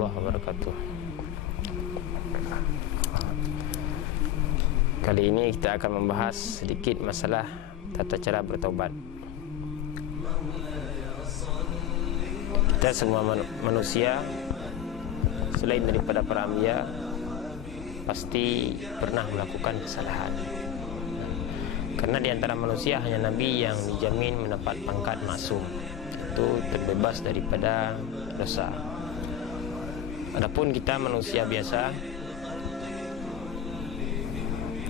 warahmatullahi wabarakatuh. Kali ini kita akan membahas sedikit masalah tata cara bertaubat. Kita semua manusia, selain daripada para anbiya, pasti pernah melakukan kesalahan. Karena di antara manusia hanya Nabi yang dijamin mendapat pangkat maksum, itu terbebas daripada dosa. Adapun kita manusia biasa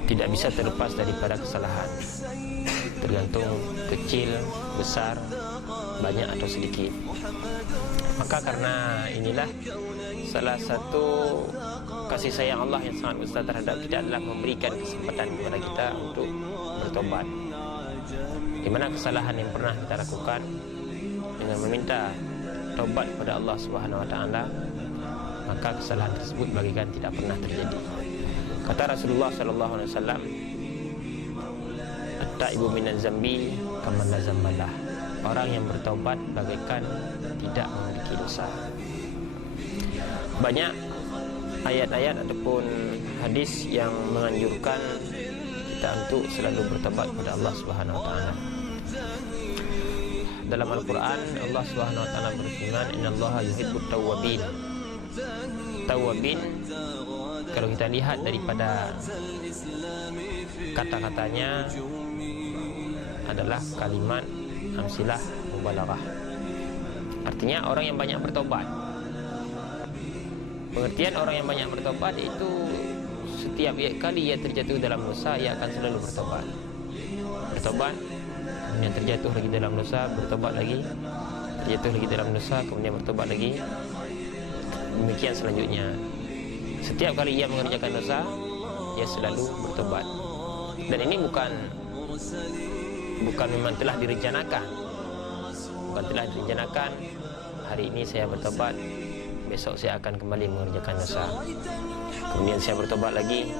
tidak bisa terlepas daripada kesalahan, tergantung kecil, besar, banyak atau sedikit. Maka karena inilah salah satu kasih sayang Allah yang sangat besar terhadap kita adalah memberikan kesempatan kepada kita untuk bertobat. Di mana kesalahan yang pernah kita lakukan, dengan meminta tobat kepada Allah Subhanahu wa taala, maka kesalahan tersebut bagikan tidak pernah terjadi. Kata Rasulullah sallallahu alaihi wasallam, "At-taibu minaz zambi kaman la zambalah." Orang yang bertaubat bagaikan tidak memiliki dosa. Banyak ayat-ayat ataupun hadis yang menganjurkan kita untuk selalu bertobat kepada Allah Subhanahu wa taala. Dalam Al-Quran, Allah Subhanahu wa taala berfirman, "Innallaha yuhibbut tawwabin." Tawwabin, kalau kita lihat daripada kata-katanya, adalah kalimat amsilah mubalaghah. Artinya orang yang banyak bertobat. Pengertian orang yang banyak bertobat itu setiap kali ia terjatuh dalam dosa, ia akan selalu bertobat. Bertobat, kemudian terjatuh lagi dalam dosa, bertobat lagi, terjatuh lagi dalam dosa, kemudian bertobat lagi. Demikian selanjutnya. Setiap kali ia mengerjakan dosa, ia selalu bertobat. Dan ini bukan memang telah direncanakan. Bukan telah direncanakan, hari ini saya bertobat, besok saya akan kembali mengerjakan dosa. Kemudian saya bertobat lagi,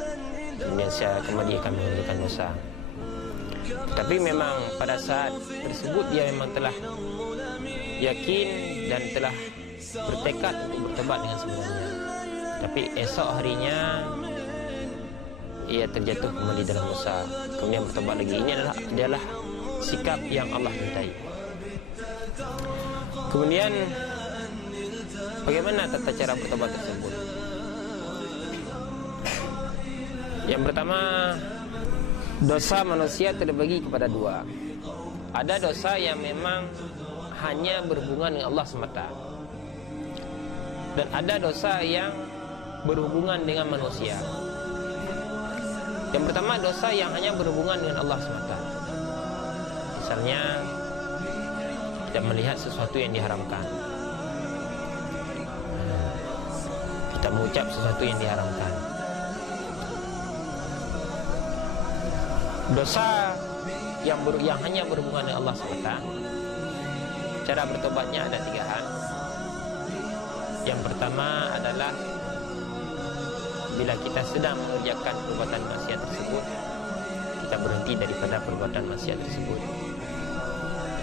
kemudian saya kembali akan mengerjakan dosa. Tapi memang pada saat tersebut dia memang telah yakin dan telah bertekad untuk bertobat dengan sebenarnya. Tapi esok harinya ia terjatuh kembali dalam dosa, kemudian bertobat lagi. Ini adalah sikap yang Allah mintai. Kemudian bagaimana tata cara bertobat tersebut? Yang pertama, dosa manusia terbagi kepada dua. Ada dosa yang memang hanya berhubungan dengan Allah semata, dan ada dosa yang berhubungan dengan manusia. Yang pertama, dosa yang hanya berhubungan dengan Allah semata. Misalnya, kita melihat sesuatu yang diharamkan, kita mengucap sesuatu yang diharamkan. Dosa yang hanya berhubungan dengan Allah semata, cara bertobatnya ada 3 hal. Yang pertama adalah bila kita sedang mengerjakan perbuatan maksiat tersebut, kita berhenti daripada perbuatan maksiat tersebut.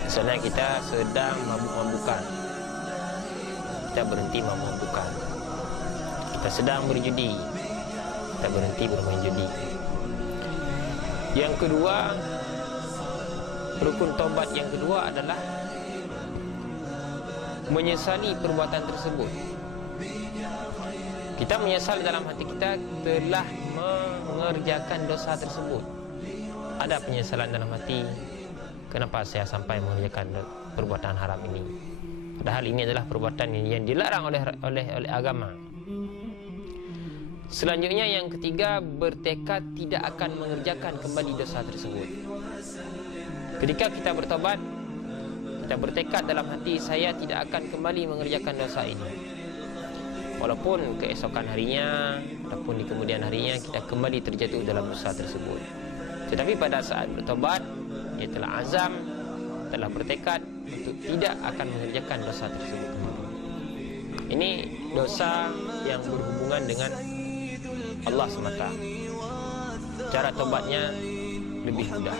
Misalnya kita sedang mabuk-mabukan, kita berhenti mabuk-mabukan. Kita sedang berjudi, kita berhenti bermain judi. Yang kedua, rukun taubat yang kedua adalah menyesali perbuatan tersebut. Kita menyesal dalam hati kita telah mengerjakan dosa tersebut. Ada penyesalan dalam hati, kenapa saya sampai mengerjakan perbuatan haram ini? Padahal ini adalah perbuatan yang dilarang oleh agama. Selanjutnya yang ketiga, bertekad tidak akan mengerjakan kembali dosa tersebut. Ketika kita bertobat, kita bertekad dalam hati, saya tidak akan kembali mengerjakan dosa ini. Walaupun keesokan harinya ataupun di kemudian harinya kita kembali terjatuh dalam dosa tersebut. Tetapi pada saat bertobat, ia telah azam, telah bertekad untuk tidak akan mengerjakan dosa tersebut kembali. Ini dosa yang berhubungan dengan Allah semata. Cara tobatnya lebih mudah.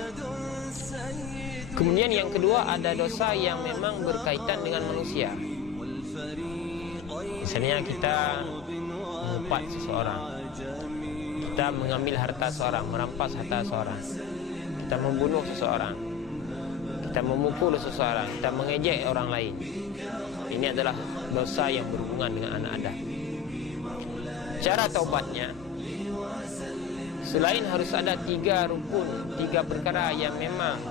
Kemudian yang kedua, ada dosa yang memang berkaitan dengan manusia. Misalnya kita mengumpat seseorang, kita mengambil harta seseorang, merampas harta seseorang, kita membunuh seseorang, kita memukul seseorang, kita mengejek orang lain. Ini adalah dosa yang berhubungan dengan anak Adam. Cara taubatnya, selain harus ada 3 rukun, 3 perkara yang memang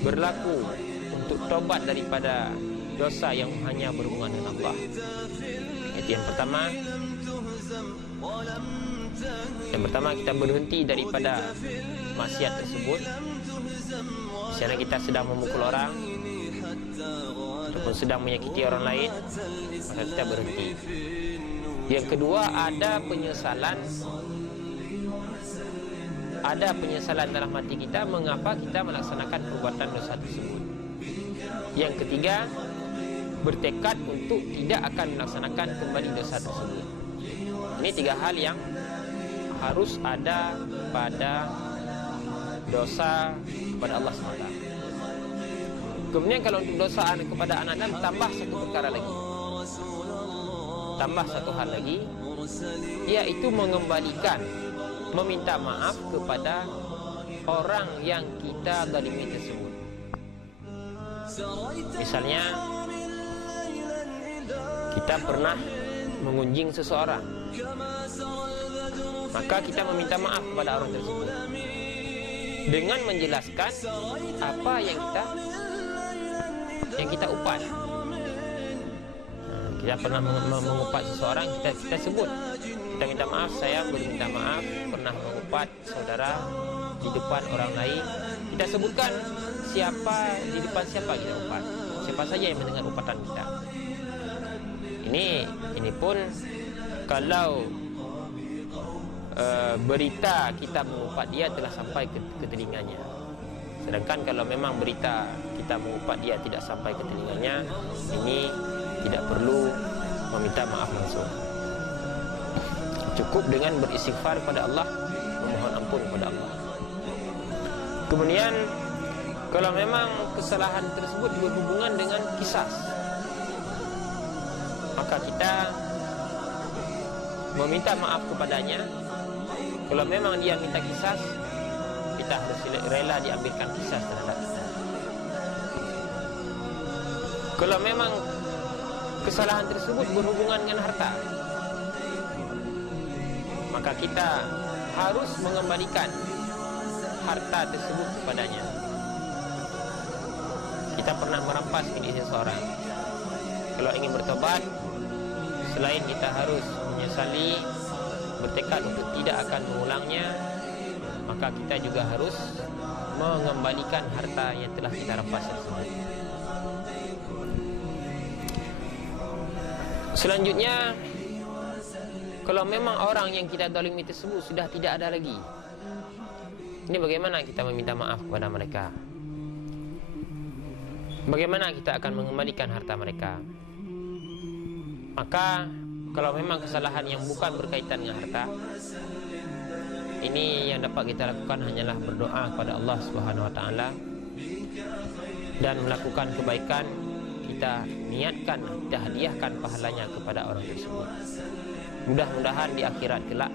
berlaku untuk taubat daripada dosa yang hanya berhubungan dengan Allah. Itu yang pertama kita berhenti daripada maksiat tersebut. Misalnya kita sedang memukul orang ataupun sedang menyakiti orang lain, maka kita berhenti. Yang kedua, ada penyesalan dalam hati kita mengapa kita melaksanakan perbuatan dosa tersebut. Yang ketiga, bertekad untuk tidak akan melaksanakan kembali dosa tersebut. Ini 3 hal yang harus ada pada dosa kepada Allah SWT. Kemudian kalau untuk dosa kepada anak Adam, tambah 1 perkara lagi, tambah 1 hal lagi, iaitu mengembalikan, meminta maaf kepada orang yang kita zalimi tersebut. Misalnya kita pernah mengunjing seseorang, maka kita meminta maaf kepada orang tersebut dengan menjelaskan apa yang kita upat. Kita pernah mengupat seseorang, kita sebut, kita minta maaf, saya berminta maaf pernah mengupat saudara di depan orang lain. Kita sebutkan di depan siapa kita upat, siapa saja yang mendengar upatan kita. Ini pun kalau berita kita mengupat dia telah sampai ke telinganya. Sedangkan kalau memang berita kita mengupat dia tidak sampai ke telinganya, ini tidak perlu meminta maaf langsung. Cukup dengan beristighfar kepada Allah, memohon ampun kepada Allah. Kemudian kalau memang kesalahan tersebut berhubungan dengan kisas, maka kita meminta maaf kepadanya. Kalau memang dia minta kisas, kita harus rela diambilkan kisas terhadap kita. Kalau memang kesalahan tersebut berhubungan dengan harta, maka kita harus mengembalikan harta tersebut kepadanya. Kita pernah merampas milik seseorang. Kalau ingin bertobat, selain kita harus menyesali, bertekad untuk tidak akan mengulangnya, maka kita juga harus mengembalikan harta yang telah kita rampas tersebut. Selanjutnya, kalau memang orang yang kita zalimi tersebut sudah tidak ada lagi, ini bagaimana kita meminta maaf kepada mereka? Bagaimana kita akan mengembalikan harta mereka? Maka kalau memang kesalahan yang bukan berkaitan dengan harta, ini yang dapat kita lakukan hanyalah berdoa kepada Allah Subhanahu Wa Taala dan melakukan kebaikan. Kita niatkan, kita hadiahkan pahalanya kepada orang tersebut. Mudah-mudahan di akhirat kelak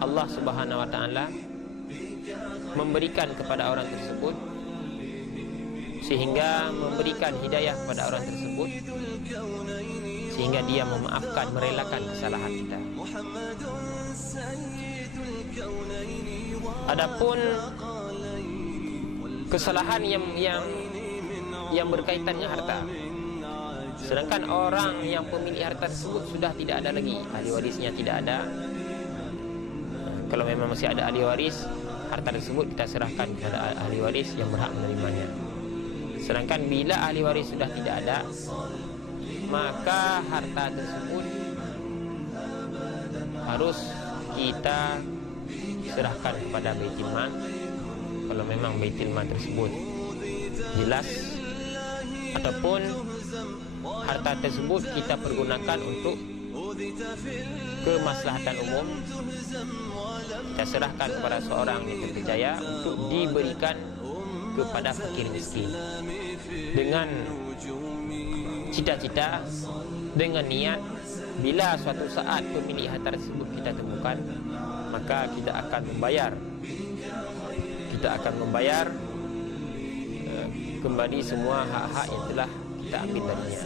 Allah Subhanahu Wa Taala memberikan kepada orang tersebut, sehingga memberikan hidayah kepada orang tersebut, sehingga dia memaafkan, merelakan kesalahan kita. Adapun kesalahan yang berkaitan dengan harta, sedangkan orang yang pemilik harta tersebut sudah tidak ada lagi, ahli warisnya tidak ada. Kalau memang masih ada ahli waris, harta tersebut kita serahkan kepada ahli waris yang berhak menerimanya. Sedangkan bila ahli waris sudah tidak ada, maka harta tersebut harus kita serahkan kepada Baitul Mal. Kalau memang Baitul Mal tersebut jelas, ataupun harta tersebut kita pergunakan untuk kemaslahatan umum, kita serahkan kepada seorang yang terpercaya untuk diberikan kepada fakir miskin, dengan cita-cita dengan niat bila suatu saat pemilihan tersebut kita temukan, maka kita akan membayar kembali semua hak-hak yang telah kita ambil darinya.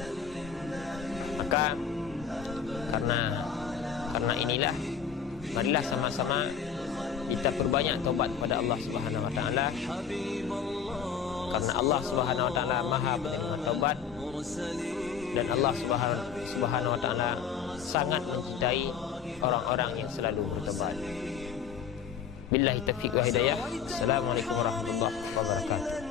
Maka karena inilah, marilah sama-sama kita perbanyak taubat kepada Allah Subhanahu wa taala, karena Allah Subhanahu wa taala Maha penerima taubat, dan Allah Subhanahu wa taala sangat mencintai orang-orang yang selalu bertaubat. Billahi taufiq wa hidayah. Assalamualaikum warahmatullahi wabarakatuh.